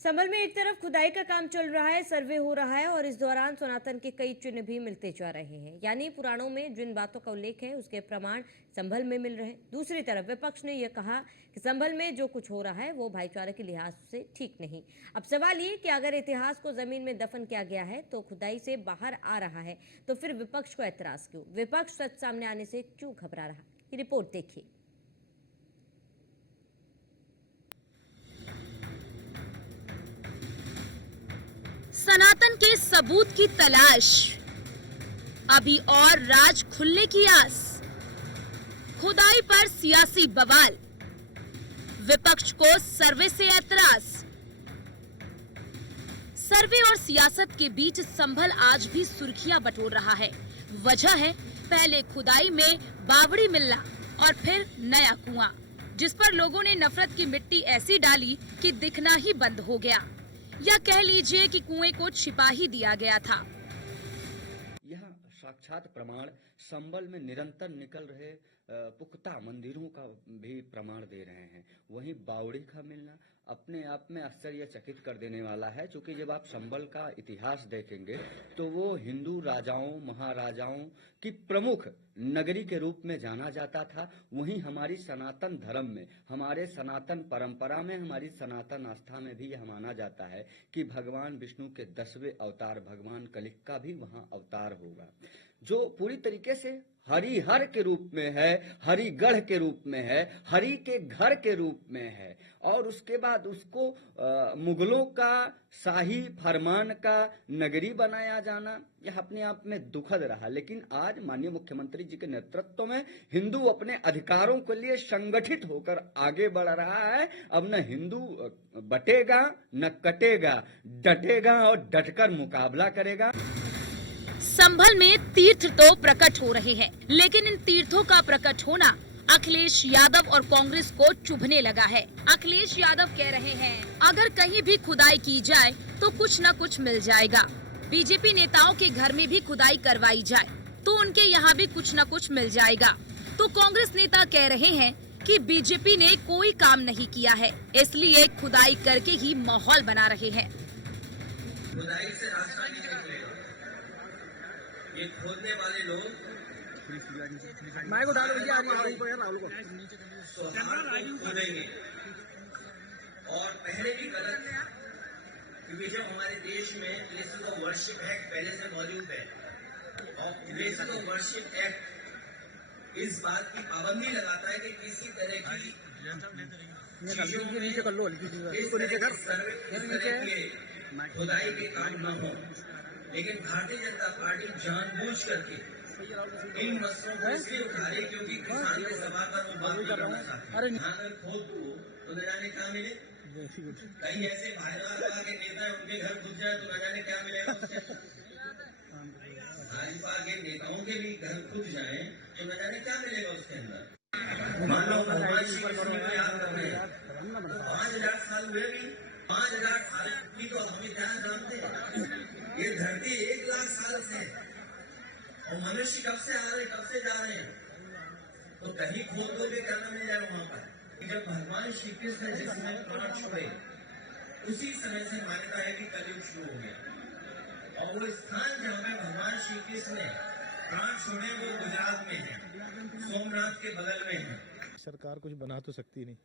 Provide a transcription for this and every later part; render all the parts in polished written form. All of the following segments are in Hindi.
संभल में एक तरफ खुदाई का काम चल रहा है, सर्वे हो रहा है और इस दौरान सनातन के कई चिन्ह भी मिलते जा रहे हैं। यानी पुराणों में जिन बातों का उल्लेख है उसके प्रमाण संभल में मिल रहे हैं। दूसरी तरफ विपक्ष ने यह कहा कि संभल में जो कुछ हो रहा है वो भाईचारे के लिहाज से ठीक नहीं। अब सवाल ये कि अगर इतिहास को जमीन में दफन किया गया है तो खुदाई से बाहर आ रहा है तो फिर विपक्ष को ऐतराज क्यों? विपक्ष सच सामने आने से क्यों घबरा रहा? ये रिपोर्ट देखिए। सनातन के सबूत की तलाश, अभी और राज खुलने की आस, खुदाई पर सियासी बवाल, विपक्ष को सर्वे से ऐतराज। सर्वे और सियासत के बीच संभल आज भी सुर्खियां बटोर रहा है। वजह है पहले खुदाई में बावड़ी मिलना और फिर नया कुआं, जिस पर लोगों ने नफरत की मिट्टी ऐसी डाली कि दिखना ही बंद हो गया, या कह लीजिए कि कुएं को छिपा ही दिया गया था। यह साक्षात प्रमाण संभल में निरंतर निकल रहे पुख्ता मंदिरों का भी प्रमाण दे रहे हैं। वहीं बावड़ी का मिलना अपने आप में आश्चर्यचकित कर देने वाला है, क्योंकि जब आप संभल का इतिहास देखेंगे तो वो हिंदू राजाओं महाराजाओं की प्रमुख नगरी के रूप में जाना जाता था। वहीं हमारी सनातन धर्म में, हमारे सनातन परंपरा में, हमारी सनातन आस्था में भी यह माना जाता है कि भगवान विष्णु के 10वें अवतार भगवान कलिक का भी वहां अवतार होगा, जो पूरी तरीके से हरिहर के रूप में है, हरिगढ़ के रूप में है, हरि के घर के रूप में है। और उसके बाद उसको मुगलों का शाही फरमान का नगरी बनाया जाना यह अपने आप में दुखद रहा। लेकिन आज माननीय मुख्यमंत्री जी के नेतृत्व में हिंदू अपने अधिकारों के लिए संगठित होकर आगे बढ़ रहा है। अब न हिंदू बटेगा न कटेगा, डटेगा और डटकर मुकाबला करेगा। संभल में तीर्थ तो प्रकट हो रहे हैं, लेकिन इन तीर्थों का प्रकट होना अखिलेश यादव और कांग्रेस को चुभने लगा है। अखिलेश यादव कह रहे हैं, अगर कहीं भी खुदाई की जाए तो कुछ न कुछ मिल जाएगा। बीजेपी नेताओं के घर में भी खुदाई करवाई जाए तो उनके यहाँ भी कुछ न कुछ मिल जाएगा। तो कांग्रेस नेता कह रहे हैं कि बीजेपी ने कोई काम नहीं किया है, इसलिए खुदाई करके ही माहौल बना रहे हैं। खुदाई से रास्ता नहीं निकलेगा। ये खोदने वाले लोग माइक उठा लो भैया, राहुल को खोदेंगे। और पहले भी गलत था, क्योंकि जब हमारे देश में प्लेसेस ऑफ वर्शिप एक्ट पहले से मौजूद है और प्लेसेस ऑफ वर्शिप एक्ट इस बात की पाबंदी लगाता है कि किसी तरह की नीचे कर लो, खुदाई के काम न हो। लेकिन भारतीय जनता पार्टी जानबूझ करके इन मसलों को इसलिए उठा रही क्योंकि किसान के सभा पर वो बात करना चाहते हैं। अगर खोद दो तो न जाने क्या मिले। कहीं ऐसे भाजपा के नेता है उनके घर घुस जाए तो न जाने क्या मिलेगा उससे। भाजपा के नेताओं के भी घर खुद जाए तो न जाने क्या मिलेगा उसके अंदर। मान लो भगवान श्री कृष्ण को याद कर रहे हैं, 5000 साल हुए भी, 5000 साल की तो हम इतिहास जानते हैं। ये धरती 1 लाख साल से और मनुष्य कब से आ रहे कब से जा रहे हैं, तो कहीं खोद दो के करना मिल जाए वहां पर। जब भगवान श्री कृष्ण जिसमें प्राण छोड़े उसी समय से मान्यता है कि कलयुग शुरू हो गया। और वो स्थान जहाँ पे भगवान श्री कृष्ण ने प्राण छोड़े वो गुजरात में है, सोमनाथ के बगल में है। सरकार कुछ बना तो सकती नहीं,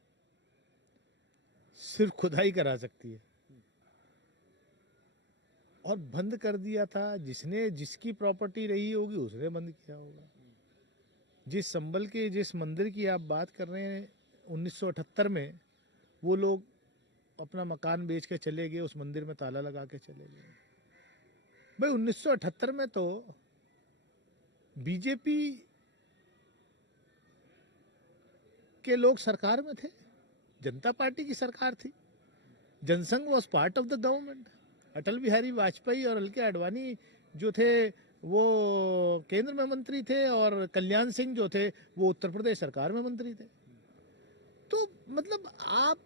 सिर्फ खुदाई करा सकती है। और बंद कर दिया था जिसने, जिसकी प्रॉपर्टी रही होगी उसने बंद किया होगा। जिस संभल के जिस मंदिर की आप बात कर रहे हैं 1978 में, वो लोग अपना मकान बेच के चले गए, उस मंदिर में ताला लगा के चले गए। भाई 1978 में तो बीजेपी के लोग सरकार में थे, जनता पार्टी की सरकार थी। Jansangh was part of the government. Atal Bihari Vajpayee और एल.के. आडवाणी जो थे वो केंद्र में मंत्री थे और कल्याण सिंह जो थे वो उत्तर प्रदेश सरकार में मंत्री थे। तो मतलब आप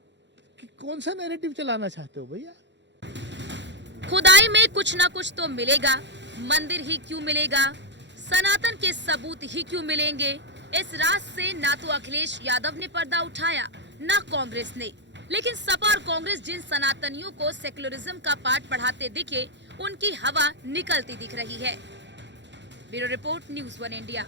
कौन सा नैरेटिव चलाना चाहते हो भैया? खुदाई में कुछ ना कुछ तो मिलेगा, मंदिर ही क्यों मिलेगा, सनातन के सबूत ही क्यों मिलेंगे? इस राज से ना तो अखिलेश यादव ने पर्दा उठाया, ना कांग्रेस ने। लेकिन सपा और कांग्रेस जिन सनातनियों को सेक्युलरिज्म का पाठ पढ़ाते दिखे, उनकी हवा निकलती दिख रही है। Bureau report, news 1 India.